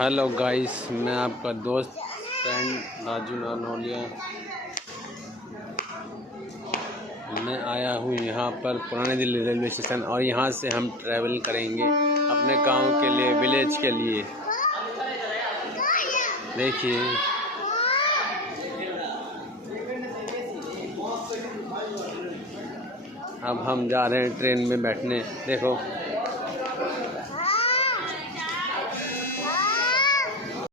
Hello guys, मैं आपका दोस्त फ्रेंड राजू नानोलिया। मैं आया हूँ यहाँ पर पुरानी दिल्ली रेलवे स्टेशन और यहाँ से हम ट्रैवल करेंगे अपने गांव के लिए, विलेज के लिए। देखिए अब हम जा रहे हैं ट्रेन में बैठने। देखो